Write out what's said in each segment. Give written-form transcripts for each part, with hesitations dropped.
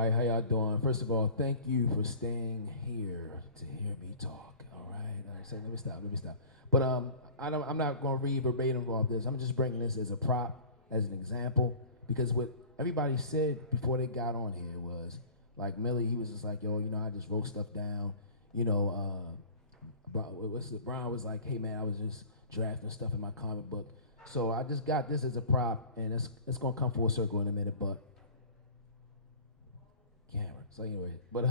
everybody. How y'all doing? First of all, thank you for staying here to hear me talk. All right. All right. So let me stop. Let me stop. But I'm not going to read verbatim of this. I'm just bringing this as a prop, as an example, because what everybody said before they got on here was like Millie. He was just like, yo, I just wrote stuff down. Brian was like, hey man, I was just drafting stuff in my comic book. So I just got this as a prop, and it's gonna come full circle in a minute, but camera. So anyway, but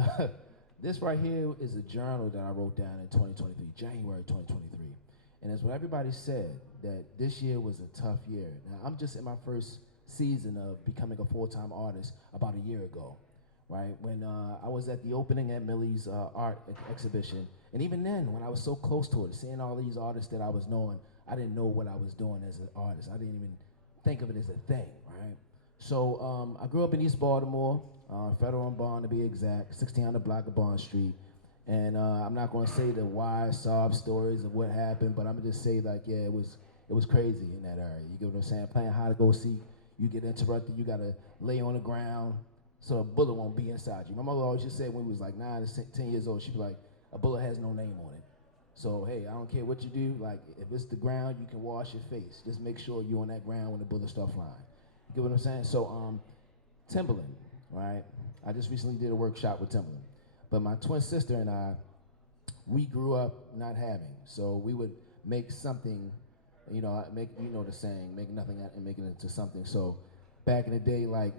this right here is a journal that I wrote down in 2023, January 2023, and it's what everybody said that this year was a tough year. Now I'm just in my first season of becoming a full-time artist about a year ago, right? When I was at the opening at Millie's art exhibition, and even then, when I was so close to it, seeing all these artists that I was knowing, I didn't know what I was doing as an artist. I didn't even think of it as a thing, right? So I grew up in East Baltimore, Federal and Bond to be exact, 1600 block of Bond Street. And I'm not gonna say the wide sob stories of what happened, but I'm gonna just say like, yeah, it was crazy in that area. You get what I'm saying? Playing hide and go seek, you get interrupted, you gotta lay on the ground so a bullet won't be inside you. My mother always just said when we was like 9 to 10 years old, she'd be like, a bullet has no name on it. So hey, I don't care what you do, like if it's the ground, you can wash your face. Just make sure you're on that ground when the bullets start flying. You get what I'm saying? So Timberland, right? I just recently did a workshop with Timberland. But my twin sister and I, we grew up not having. So we would make something, the saying, make nothing and make it into something. So back in the day, like,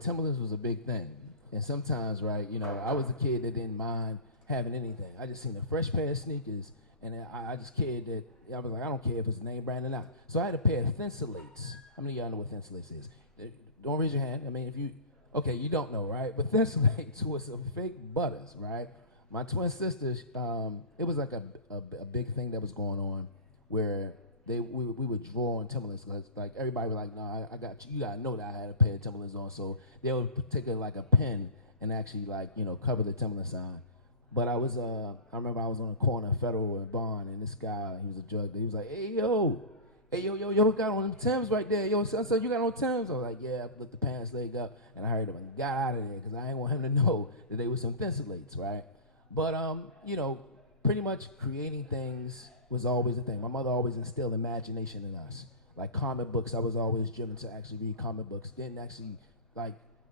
Timberlands was a big thing. And sometimes, right, I was a kid that didn't mind having anything. I just seen a fresh pair of sneakers, and I just cared that, I was like, I don't care if it's a name brand or not. So I had a pair of thin slates. How many of y'all know what thin slates is? Don't raise your hand. I mean, if you, okay, you don't know, right? But thin slates was some fake butters, right? My twin sisters, it was like a big thing that was going on where we would draw on Timberlands. Like everybody was like, no, I got you. You gotta know that I had a pair of Timberlands on. So they would take like a pen and actually like, cover the Timberland sign. But I remember I was on the corner of Federal and Bond, and this guy, he was a drug dealer. He was like, hey, yo, got on them Timbs right there. Yo, son, you got on Timbs? I was like, yeah, I flipped the pants leg up, and I heard him and got out of there, because I didn't want him to know that they were some thin slates, right? But, pretty much creating things was always a thing. My mother always instilled imagination in us. Like comic books, I was always driven to actually read comic books. Didn't actually,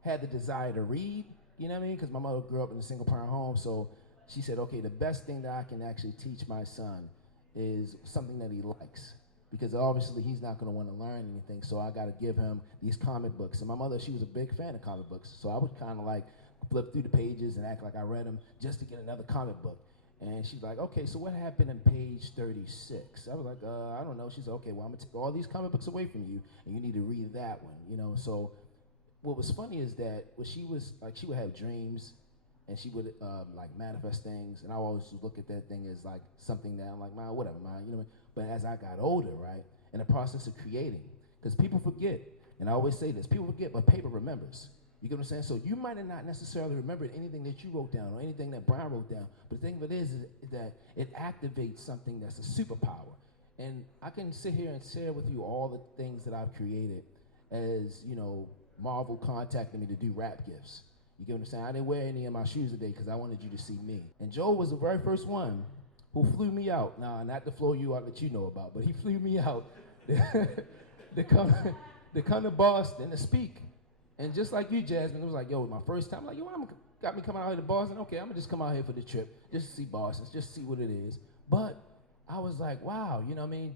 had the desire to read, you know what I mean? Because my mother grew up in a single-parent home, so she said, okay, the best thing that I can actually teach my son is something that he likes. Because obviously he's not gonna wanna learn anything, so I gotta give him these comic books. And my mother, she was a big fan of comic books, so I would kinda like flip through the pages and act like I read them just to get another comic book. And she's like, okay, so what happened in page 36? I was like, I don't know. She said, okay, well, I'm gonna take all these comic books away from you, and you need to read that one, So what was funny is that when she would have dreams, and she would like manifest things, and I always look at that thing as like something that I'm like, man, whatever, man, But as I got older, right, in the process of creating, because people forget, and I always say this, people forget, but paper remembers. You get what I'm saying? So you might have not necessarily remembered anything that you wrote down or anything that Brian wrote down, but the thing of it is that it activates something that's a superpower. And I can sit here and share with you all the things that I've created as, Marvel contacted me to do rap gifts. You get what I'm saying? I didn't wear any of my shoes today because I wanted you to see me. And Joe was the very first one who flew me out. Now, not the flow you out that you know about, but he flew me out to come to Boston to speak. And just like you, Jasmine, it was like, yo, my first time, like, got me coming out here to Boston? Okay, I'm gonna just come out here for the trip, just to see Boston, just to see what it is. But I was like, wow, you know what I mean?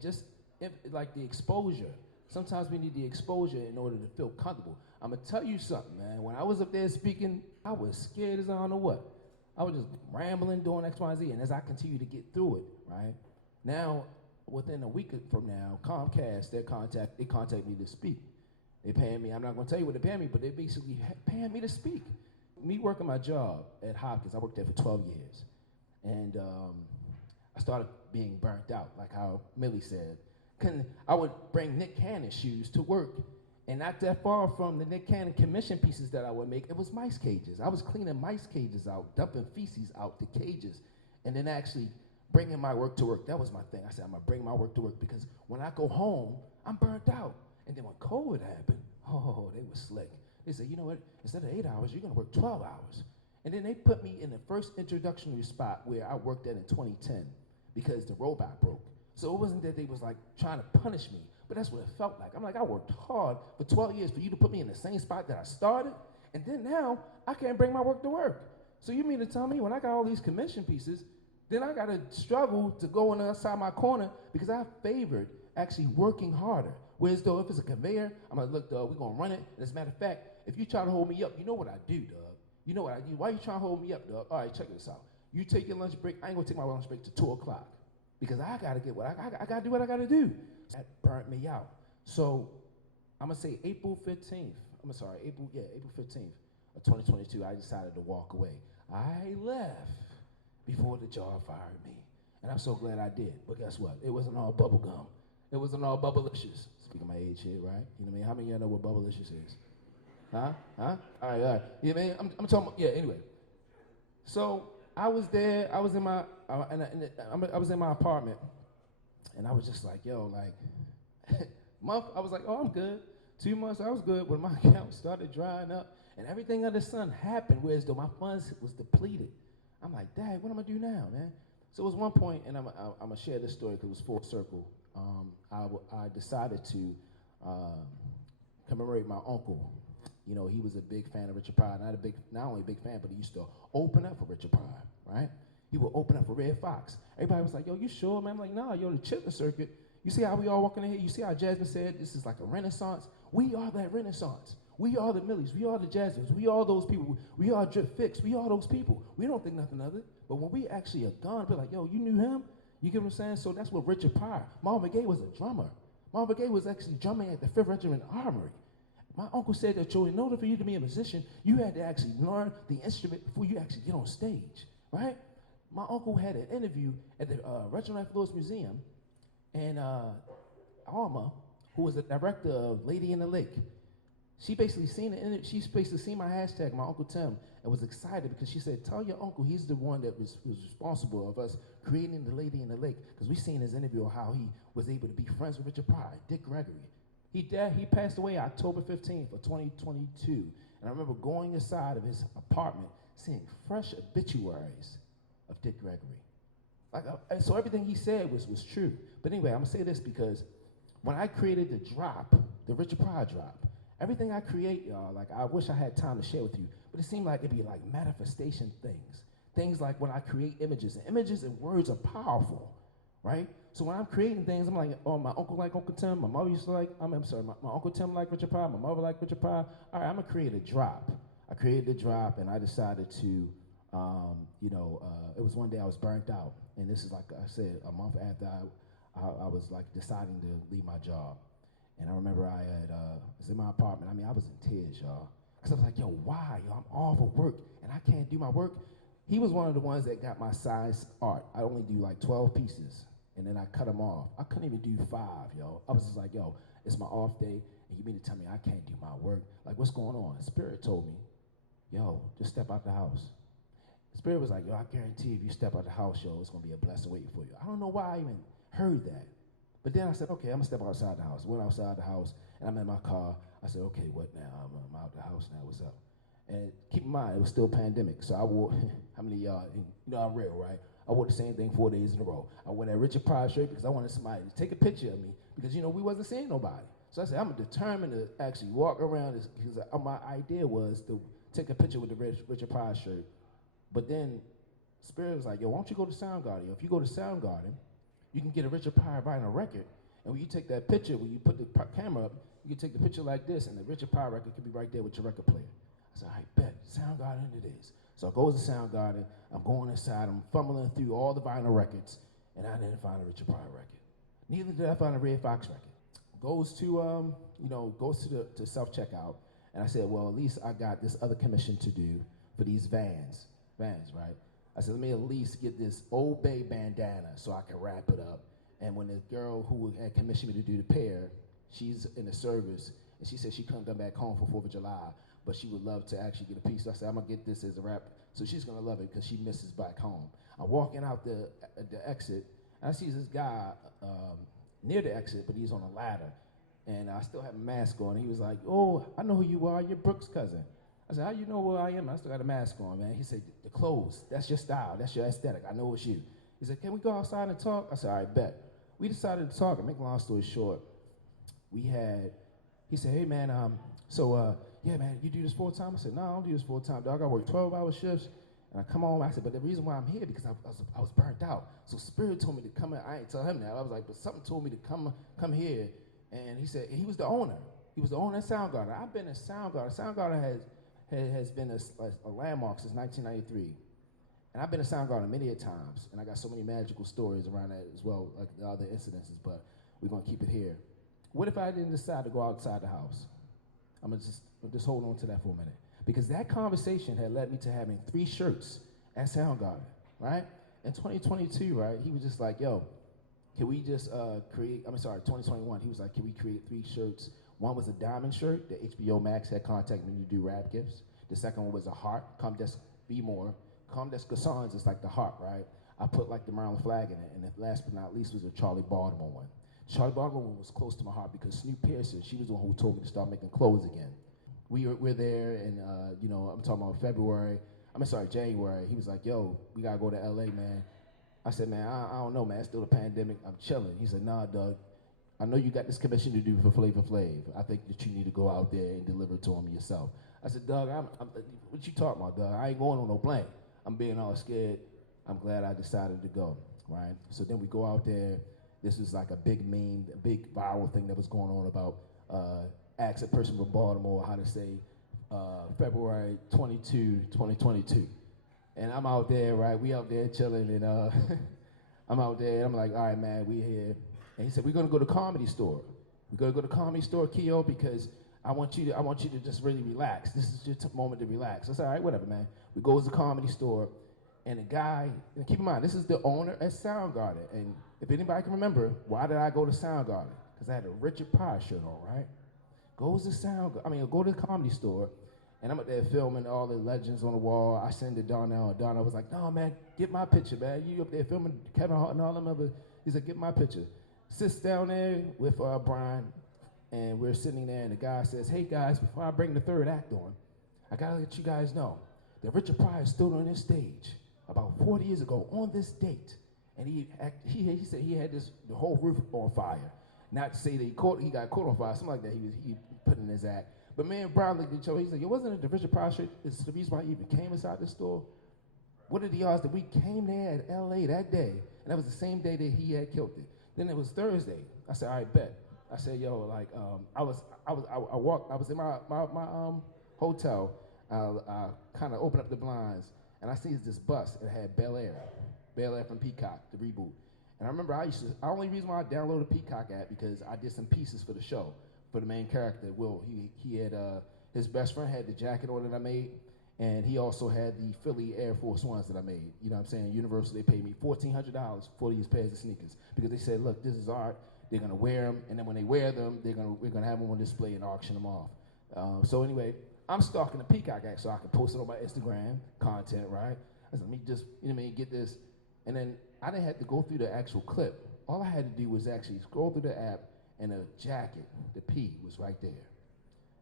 Like the exposure. Sometimes we need the exposure in order to feel comfortable. I'm gonna tell you something, man. When I was up there speaking, I was scared as I don't know what. I was just rambling, doing X, Y, and Z, and as I continue to get through it, right? Now, within a week from now, Comcast, they contact me to speak. They paying me, I'm not gonna tell you what they're paying me, but they basically paying me to speak. Me working my job at Hopkins, I worked there for 12 years. And I started being burnt out, like how Millie said. I would bring Nick Cannon shoes to work, and not that far from the Nick Cannon commission pieces that I would make, it was mice cages. I was cleaning mice cages out, dumping feces out the cages, and then actually bringing my work to work. That was my thing. I said, I'm gonna bring my work to work because when I go home, I'm burnt out. And then when COVID happened, oh, they were slick. They said, you know what, instead of 8 hours, you're gonna work 12 hours. And then they put me in the first introductory spot where I worked at in 2010 because the robot broke. So it wasn't that they was like trying to punish me, but that's what it felt like. I'm like, I worked hard for 12 years for you to put me in the same spot that I started, and then now I can't bring my work to work. So you mean to tell me when I got all these commission pieces, then I gotta struggle to go on the other side of my corner because I favored actually working harder. Whereas though if it's a conveyor, I'm like, look, dog, we're gonna run it. And as a matter of fact, if you try to hold me up, you know what I do, dog. You know what I do. Why you trying to hold me up, dog? All right, check this out. You take your lunch break. I ain't gonna take my lunch break to 2 o'clock because I gotta get what I gotta do what I gotta do. That burnt me out. So I'm gonna say April 15th. April 15th of 2022. I decided to walk away. I left before the job fired me, and I'm so glad I did. But guess what? It wasn't all bubble gum. It wasn't all bubblicious. Speaking of my age here, right? You know what I mean? How many of y'all know what bubblicious is? Huh? All right. You know what I mean? I'm talking about, yeah, anyway. So I was there, I was in my apartment, and I was just like, yo, like, month, I was like, oh, I'm good. 2 months, I was good, when my account started drying up, and everything under the sun happened, whereas though my funds was depleted. I'm like, Dad, what am I gonna do now, man? So it was one point, and I'm gonna share this story because it was full circle. I decided to commemorate my uncle. You know, he was a big fan of Richard Pryor. Not only a big fan, but he used to open up for Richard Pryor, right? He would open up for Red Fox. Everybody was like, yo, you sure, man? I'm like, nah, yo, the Chitlin circuit. You see how we all walking in here? You see how Jasmine said this is like a renaissance? We are that renaissance. We are the Millies. We are the Jasmines. We are those people. We are Drip Fix. We are those people. We don't think nothing of it. But when we actually are gone, we're like, yo, you knew him? You get what I'm saying? So that's what Richard Pryor. Marvin Gaye was a drummer. Marvin Gaye was actually drumming at the 5th Regiment Armory. My uncle said that, Joey, in order for you to be a musician, you had to actually learn the instrument before you actually get on stage, right? My uncle had an interview at the Reginald F. Lewis Museum, and Alma, who was the director of Lady in the Lake, she basically seen my hashtag, my Uncle Tim, and was excited because she said, tell your uncle he's the one that was responsible of us creating the Lady in the Lake, because we seen his interview of how he was able to be friends with Richard Pryor, Dick Gregory. He passed away October 15th of 2022, and I remember going inside of his apartment, seeing fresh obituaries of Dick Gregory. So everything he said was true. But anyway, I'm gonna say this because when I created the drop, the Richard Pryor drop, everything I create, y'all, like I wish I had time to share with you, but it seemed like it'd be like manifestation things. Things like when I create images, and images and words are powerful, right? So when I'm creating things, I'm like, oh, my uncle like Uncle Tim, my mother used to like, my Uncle Tim like Richard Pryor, my mother like Richard Pryor. All right, I'm gonna create a drop. I created the drop, and I decided to, it was one day I was burnt out, and this is like I said, a month after I was like deciding to leave my job. And I remember I was in my apartment. I mean, I was in tears, y'all. Because I was like, yo, why? Yo, I'm off of work, and I can't do my work. He was one of the ones that got my size art. I only do like 12 pieces, and then I cut them off. I couldn't even do 5, yo. I was just like, yo, it's my off day, and you mean to tell me I can't do my work? Like, what's going on? Spirit told me, yo, just step out the house. Spirit was like, yo, I guarantee if you step out the house, yo, it's gonna be a blessing waiting for you. I don't know why I even heard that. But then I said, okay, I'm gonna step outside the house. Went outside the house, and I'm in my car. I said, okay, what now? I'm out the house now, what's up? And keep in mind, it was still pandemic, so I wore, how many of y'all, you know I'm real, right? I wore the same thing 4 days in a row. I wore that Richard Pryor shirt because I wanted somebody to take a picture of me because, we wasn't seeing nobody. So I said, I'm determined to actually walk around because my idea was to take a picture with the Richard Pryor shirt. But then Spirit was like, yo, why don't you go to Soundgarden? If you go to Soundgarden, you can get a Richard Pryor vinyl record, and when you take that picture, when you put the camera up, you can take the picture like this, and the Richard Pryor record could be right there with your record player. I said, all right, bet, Soundgarden it is. So I go to Soundgarden, I'm going inside, I'm fumbling through all the vinyl records, and I didn't find a Richard Pryor record. Neither did I find a Red Fox record. Goes to the self-checkout, and I said, well, at least I got this other commission to do for these vans, right? I said, let me at least get this Old Bay bandana so I can wrap it up. And when the girl who had commissioned me to do the pair, she's in the service, and she said she couldn't come back home for 4th of July, but she would love to actually get a piece. So I said, I'm gonna get this as a wrap. So she's gonna love it because she misses back home. I'm walking out the exit, and I see this guy near the exit, but he's on a ladder. and I still have a mask on. He was like, "Oh, I know who you are. You're Brooks' cousin." I said, "How you know where I am? I still got a mask on, man." He said, "The clothes. That's your style. That's your aesthetic. I know it's you." He said, "Can we go outside and talk?" I said, "All right, bet." We decided to talk. And make a long story short, he said, "Hey, man, yeah, man, you do this full time?" I said, "No, I don't do this full time, dog. I work 12-hour shifts, and I come home." I said, "But the reason why I'm here because I was burnt out. So Spirit told me to come in." I ain't tell him that. I was like, "But something told me to come here." And he said, and he was the owner. He was the owner of Soundgarden. I've been in Soundgarden. Soundgarden has been a landmark since 1993. And I've been to Soundgarden many a times, and I got so many magical stories around that as well, like the other incidences, but we're gonna keep it here. What if I didn't decide to go outside the house? I'm gonna just hold on to that for a minute. Because that conversation had led me to having 3 shirts at Soundgarden, right? In 2022, right, he was just like, "Yo, can we just 2021, he was like, "Can we create 3 shirts?" One was a diamond shirt that HBO Max had contacted me to do rap gifts. The second one was a heart, Come Des Be More. Come Des Cassans is like the heart, right? I put like the Maryland flag in it, and the last but not least was a Charlie Baltimore one. Charlie Baltimore one was close to my heart because Snoop Pearson, she was the one who told me to start making clothes again. We're there, and I'm talking about January. He was like, "Yo, we gotta go to LA, man." I said, "Man, I don't know, man. It's still a pandemic. I'm chilling." He said, "Nah, Doug. I know you got this commission to do for Flavor Flav. I think that you need to go out there and deliver to him yourself." I said, "Doug, what you talking about, Doug? I ain't going on no plane. I'm being all scared." I'm glad I decided to go, right? So then we go out there. This is like a big meme, a big viral thing that was going on about ask a person from Baltimore how to say February 22, 2022. And I'm out there, right? We out there chilling, and I'm out there, and I'm like, "All right, man, we here." And he said, "We're gonna go to Comedy Store. We're gonna go to Comedy Store, Akio, because I want you to just really relax. This is your moment to relax." I said, "All right, whatever, man." We go to the Comedy Store, and the guy, and keep in mind, this is the owner at Soundgarden. And if anybody can remember, why did I go to Soundgarden? Because I had a Richard Pryor shirt on, right? Go to the Comedy Store, and I'm up there filming all the legends on the wall. I send it to Donnell, and Donnell was like, "No, man, get my picture, man. You up there filming Kevin Hart and all them other." He said, "Get my picture." Sits down there with Brian, and we're sitting there, and the guy says, "Hey, guys, before I bring the third act on, I gotta let you guys know that Richard Pryor stood on this stage about 40 years ago on this date, and he said he had the whole roof on fire. Not to say that he got caught on fire, something like that. He put in his act. But me and Brown looked at each other. He said, "Yo, wasn't it the Richard Pryor shirt? It's the reason why you even came inside the store." What are the odds that we came there at LA that day, and that was the same day that he had killed it? Then it was Thursday. I said, "All right, bet." I said, "Yo, like, I was in my hotel. I kind of opened up the blinds, and I see this bus. It had Bel-Air from Peacock, the reboot. And I remember the only reason why I downloaded Peacock app because I did some pieces for the show, for the main character, Will. He had, his best friend had the jacket on that I made, and he also had the Philly Air Force Ones that I made. You know what I'm saying? Universal, they paid me $1,400 for these pairs of sneakers because they said, "Look, this is art. They're gonna wear them, and then when they wear them, we're gonna have them on display and auction them off." So anyway, I'm stalking the Peacock app so I can post it on my Instagram content, right? I said, "Let me just, get this." And then I didn't have to go through the actual clip. All I had to do was actually scroll through the app, and the jacket, the P, was right there.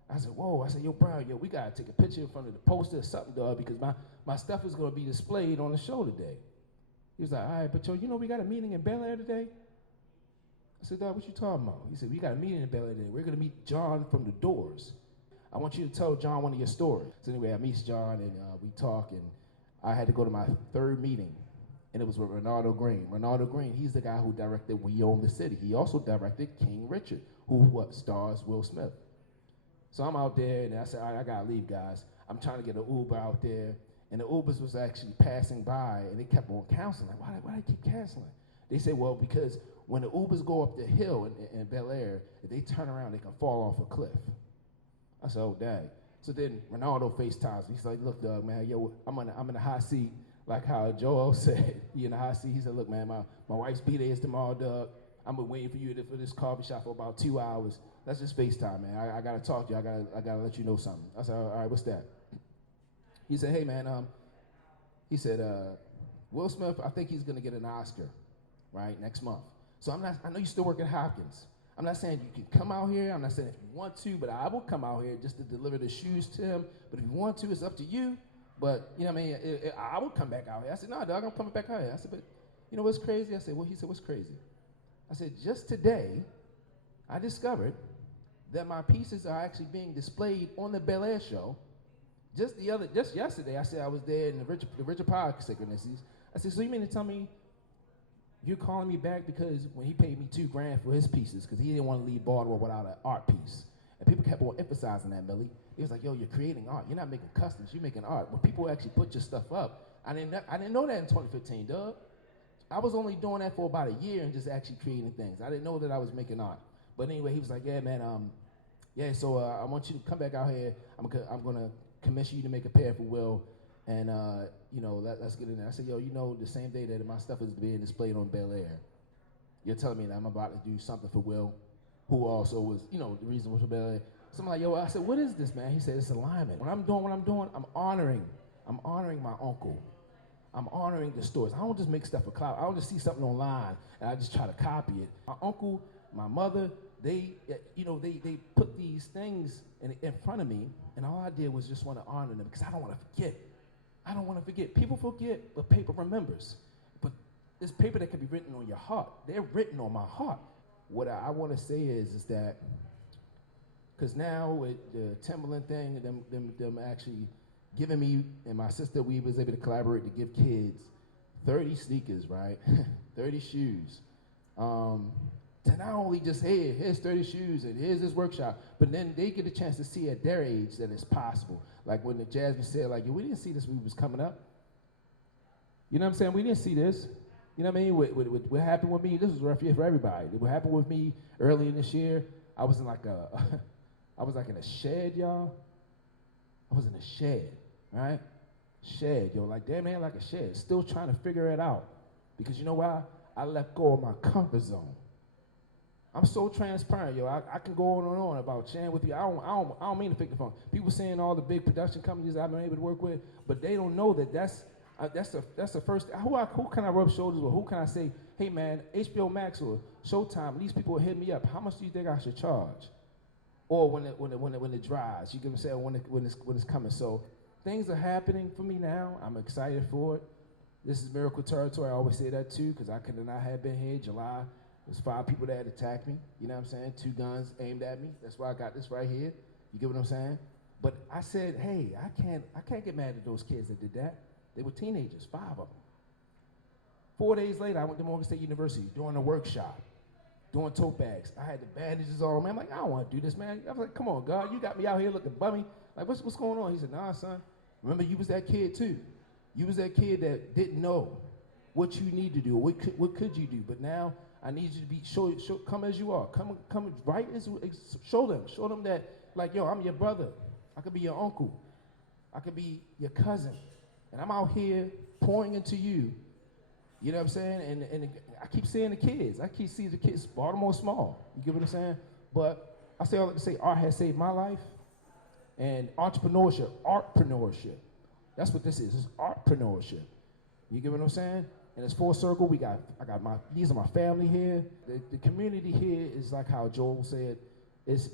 I said, "Whoa." I said, "Yo, Brian, we gotta take a picture in front of the poster or something, dog, because my stuff is gonna be displayed on the show today." He was like, "All right, but we got a meeting in Bel-Air today?" I said, "Dog, what you talking about?" He said, "We got a meeting in Bel-Air today. We're gonna meet John from the Doors. I want you to tell John one of your stories." So anyway, I meet John, and we talk, and I had to go to my third meeting, and it was with Renardo Green. Renardo Green, he's the guy who directed We Own the City. He also directed King Richard, who stars Will Smith. So I'm out there, and I said, "All right, I gotta leave, guys." I'm trying to get an Uber out there, and the Ubers was actually passing by, and they kept on canceling. Like, why they keep canceling? They said, "Well, because when the Ubers go up the hill in Bel-Air, if they turn around, they can fall off a cliff." I said, "Oh, dang." So then Ronaldo FaceTimes me. He's like, "Look, Doug, man, I'm in the hot seat, like how Joel said. He in the hot seat." He said, "Look, man, my wife's B-Day is tomorrow, Doug. I've been waiting for you for this coffee shop for about 2 hours. Let's just FaceTime, man. I gotta talk to you. I gotta let you know something." I said, "All right, what's that?" He said, "Hey, man, he said, Will Smith, I think he's gonna get an Oscar, right, next month. So I know you still work at Hopkins. I'm not saying you can come out here. I'm not saying if you want to, but I will come out here just to deliver the shoes to him. But if you want to, it's up to you. But, you know what I mean, I will come back out here. I said, no, dog, I'm coming back out here. I said, but you know what's crazy? I said, well, he said, what's crazy? I said, just today, I discovered that my pieces are actually being displayed on the Bel-Air show. Just yesterday, I said I was there in the Richard Pryor synchronicities. I said, so you mean to tell me you're calling me back because when he paid me $2,000 for his pieces, because he didn't want to leave Baltimore without an art piece. And people kept on emphasizing that, Millie. He was like, yo, you're creating art. You're not making customs, you're making art. When people actually put your stuff up, I didn't know that in 2015, dog. I was only doing that for about a year and just actually creating things. I didn't know that I was making art. But anyway, he was like, yeah, man, so I want you to come back out here. I'm gonna commission you to make a pair for Will, and you know, let's get in there. I said, yo, you know, the same day that my stuff is being displayed on Bel-Air, you're telling me that I'm about to do something for Will, who also was, you know, the reason was for Bel-Air. So I'm like, yo, I said, what is this, man? He said, it's alignment. When I'm doing what I'm doing, I'm honoring my uncle. I'm honoring the stories. I don't just make stuff for clout. I don't just see something online and I just try to copy it. My uncle, my mother, they put these things in front of me, and all I did was just want to honor them because I don't want to forget. I don't want to forget. People forget, but paper remembers. But this paper that can be written on your heart. They're written on my heart. What I want to say is that, because now with the Timberland thing, them actually giving me and my sister, we was able to collaborate to give kids 30 sneakers, right? 30 shoes. To not only just, hey, here's 30 shoes and here's this workshop, but then they get a chance to see at their age that it's possible. Like when the Jasmine said, like, we didn't see this when we was coming up. You know what I'm saying? We didn't see this. You know what I mean? What happened with me, this was rough year for everybody. What happened with me early in this year, I was in like in a shed, y'all. I was in a shed, right? Shed, yo, like damn man, like a shed. Still trying to figure it out. Because you know why? I let go of my comfort zone. I'm so transparent, yo. I can go on and on about sharing with you. I don't mean to pick the phone. People saying all the big production companies I've been able to work with, but they don't know that that's the first. Who can I rub shoulders with? Who can I say, hey man, HBO Max or Showtime? These people will hit me up. How much do you think I should charge? Or when it dries, you get what I'm saying, when it's coming. So things are happening for me now. I'm excited for it. This is miracle territory. I always say that too, because I could not have been here. July, there's 5 people that had attacked me. You know what I'm saying? 2 guns aimed at me. That's why I got this right here. You get what I'm saying? But I said, hey, I can't get mad at those kids that did that. They were teenagers, 5 of them. 4 days later, I went to Morgan State University doing a workshop. Doing tote bags. I had the bandages on, man. I'm like, I don't want to do this, man. I was like, come on, God, you got me out here looking bummy. Like, what's going on? He said, nah, son. Remember, you was that kid too. You was that kid that didn't know what you need to do, or what could you do. But now I need you to be show come as you are. Come right as show them that, like, yo, I'm your brother. I could be your uncle. I could be your cousin. And I'm out here pouring into you. You know what I'm saying? And I keep seeing the kids. I keep seeing the kids. Baltimore small. You get what I'm saying? But I say all that to say art has saved my life. And artpreneurship. That's what this is. It's artpreneurship. You get what I'm saying? And it's full circle. These are my family here. The community here is like how Joel said, it's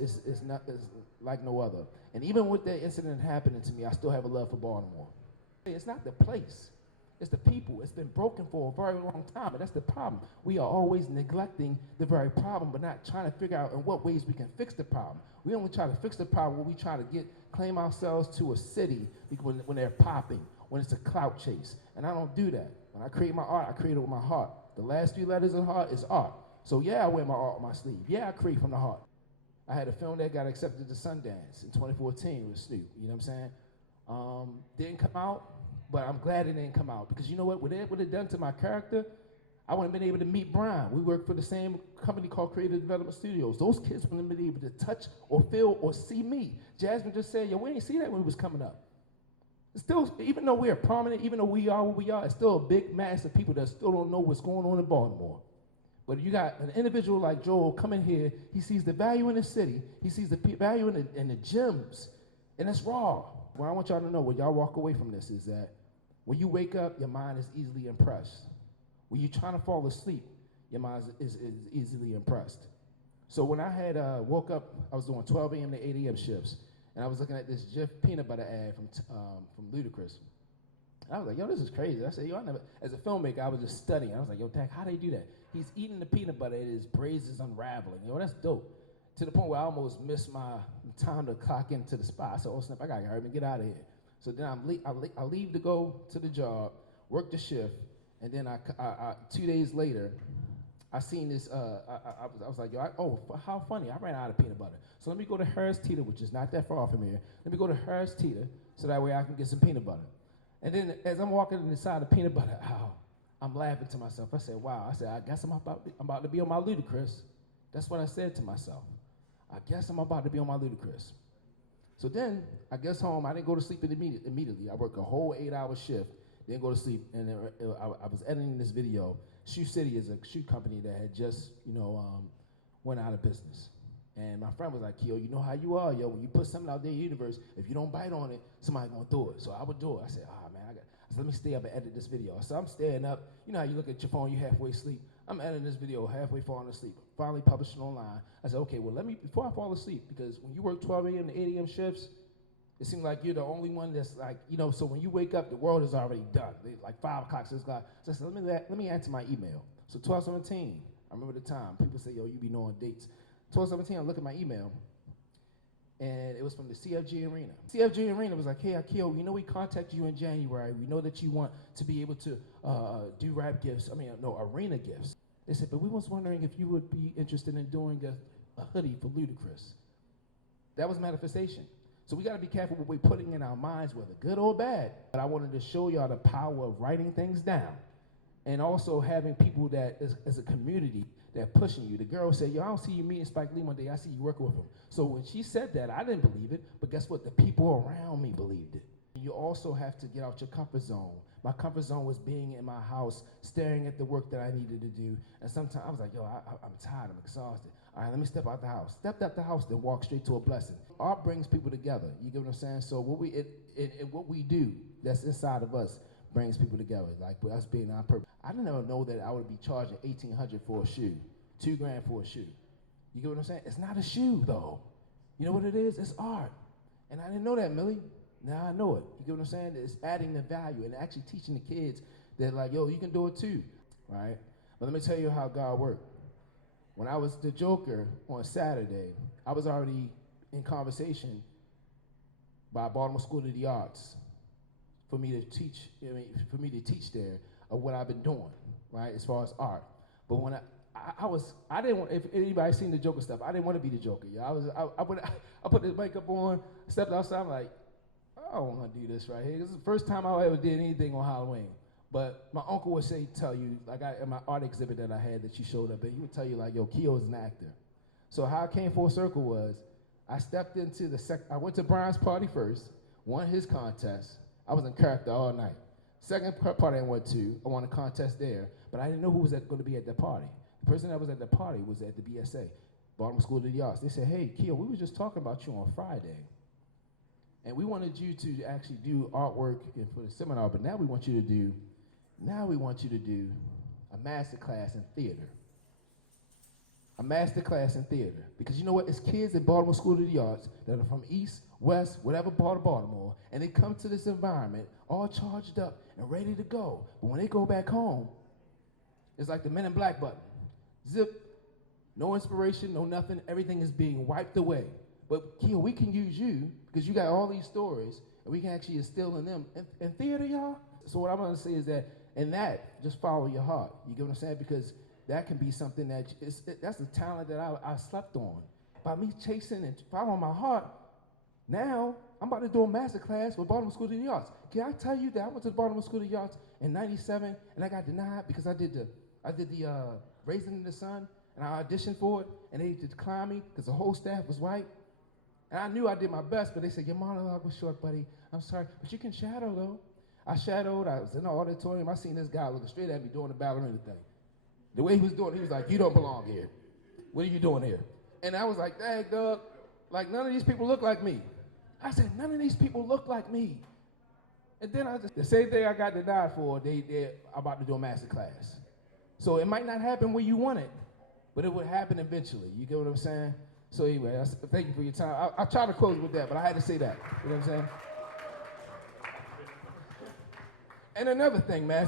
like no other. And even with that incident happening to me, I still have a love for Baltimore. It's not the place. It's the people. It's been broken for a very long time, and that's the problem. We are always neglecting the very problem, but not trying to figure out in what ways we can fix the problem. We only try to fix the problem when we try to claim ourselves to a city when they're popping, when it's a clout chase. And I don't do that. When I create my art, I create it with my heart. The last 3 letters of heart is art. So yeah, I wear my art on my sleeve. Yeah, I create from the heart. I had a film that got accepted to Sundance in 2014 with Snoop. You know what I'm saying? Didn't come out. But I'm glad it didn't come out, because you know what it would have done to my character? I wouldn't have been able to meet Brian. We work for the same company called Creative Development Studios. Those kids wouldn't have been able to touch or feel or see me. Jasmine just said, yo, we ain't see that when we was coming up. It's still, even though we're prominent, even though we are what we are, it's still a big mass of people that still don't know what's going on in Baltimore. But you got an individual like Joel coming here, he sees the value in the city, he sees the value in the gyms, and it's raw. What I want y'all to know, when y'all walk away from this, is that when you wake up, your mind is easily impressed. When you're trying to fall asleep, your mind is easily impressed. So when I had woke up, I was doing 12 a.m. to 8 a.m. shifts, and I was looking at this Jif peanut butter ad from Ludacris. I was like, yo, this is crazy. I said, yo, I never, as a filmmaker, I was just studying. I was like, yo, Dak, how they do that? He's eating the peanut butter and his braids is unraveling. Yo, that's dope. To the point where I almost missed my time to clock into the spot. I said, oh, snap, I got to hurry and get out of here. So then I leave to go to the job, work the shift, and then 2 days later, I seen this, I was like, yo, how funny, I ran out of peanut butter. So let me go to Harris Teeter, which is not that far from here. Let me go to Harris Teeter so that way I can get some peanut butter. And then as I'm walking inside the peanut butter aisle, I'm laughing to myself. I said, wow, I said, I guess I'm about to be on my Ludacris. That's what I said to myself. I guess I'm about to be on my Ludacris. So then I guess home, I didn't go to sleep immediately. I worked a whole 8-hour shift, didn't go to sleep, and I was editing this video. Shoe City is a shoe company that had just, went out of business. And my friend was like, Akio, you know how you are, yo. When you put something out there in the universe, if you don't bite on it, somebody's gonna do it. So I would do it. I said, man, I said, let me stay up and edit this video. So I'm staying up. You know how you look at your phone, you halfway asleep. I'm editing this video, halfway falling asleep. Finally published it online. I said, okay, well, before I fall asleep, because when you work 12 a.m. to 8 a.m. shifts, it seems like you're the only one that's like, so when you wake up, the world is already done. Like 5 o'clock, 6 o'clock. So I said, let me answer my email. So 12:17, I remember the time. People say, yo, you be knowing dates. 12:17, I look at my email, and it was from the CFG Arena. CFG Arena was like, hey, Akio, we contacted you in January. We know that you want to be able to do arena gifts. They said, but we was wondering if you would be interested in doing a hoodie for Ludacris. That was manifestation. So we got to be careful what we're putting in our minds, whether good or bad. But I wanted to show y'all the power of writing things down and also having people that, as a community, that pushing you. The girl said, yo, I don't see you meeting Spike Lee one day. I see you working with him. So when she said that, I didn't believe it. But guess what? The people around me believed it. You also have to get out your comfort zone. My comfort zone was being in my house, staring at the work that I needed to do. And sometimes I was like, yo, I'm tired. I'm exhausted. All right, let me step out the house. Stepped out the house, then walk straight to a blessing. Art brings people together. You get what I'm saying? So what we do that's inside of us brings people together. Like with us being on purpose. I didn't ever know that I would be charging $1,800 for a shoe, $2,000 for a shoe. You get what I'm saying? It's not a shoe though. You know what it is? It's art. And I didn't know that, Millie. Now I know it. You get what I'm saying? It's adding the value and actually teaching the kids that like, yo, you can do it too, right? But let me tell you how God worked. When I was the Joker on Saturday, I was already in conversation by Baltimore School of the Arts for me to teach there of what I've been doing, right, as far as art. But when I didn't want, if anybody seen the Joker stuff, I didn't want to be the Joker. Yeah, I put the makeup on, stepped outside, I'm like, I don't want to do this right here. This is the first time I ever did anything on Halloween. But my uncle would tell you, like in my art exhibit that I had that you showed up, and he would tell you like, yo, Keo is an actor. So how I came full circle was, I stepped into I went to Brian's party first, won his contest. I was in character all night. Second party I went to, I won a contest there, but I didn't know who was going to be at the party. The person that was at the party was at the BSA, Baltimore School of the Arts. They said, hey, Keo, we were just talking about you on Friday. And we wanted you to actually do artwork for the seminar, but now we want you to do a master class in theater. A master class in theater. Because you know what? It's kids at Baltimore School of the Arts that are from East, West, whatever part of Baltimore, and they come to this environment all charged up and ready to go. But when they go back home, it's like the Men in Black button. Zip, no inspiration, no nothing. Everything is being wiped away. But Keo, we can use you because you got all these stories, and we can actually instill in them. In theater, y'all? So what I'm going to say is that in that, just follow your heart. You get what I'm saying? Because that can be something that's the talent that I slept on. By me chasing and following my heart, now I'm about to do a master class with Baltimore School of the Arts. Can I tell you that I went to the Baltimore School of the Arts in '97 and I got denied because I did the Raisin in the Sun and I auditioned for it and they declined me because the whole staff was white. And I knew I did my best, but they said, your monologue was short, buddy. I'm sorry, but you can shadow though. I shadowed, I was in the auditorium, I seen this guy looking straight at me doing the ballerina thing. The way he was doing it, he was like, you don't belong here. What are you doing here? And I was like, dang, Doug, like none of these people look like me. I said, none of these people look like me. And then the same thing I got denied for, they're about to do a master class. So it might not happen where you want it, but it would happen eventually. You get what I'm saying? So anyway, thank you for your time. I'll try to close with that, but I had to say that. You know what I'm saying? And another thing, man.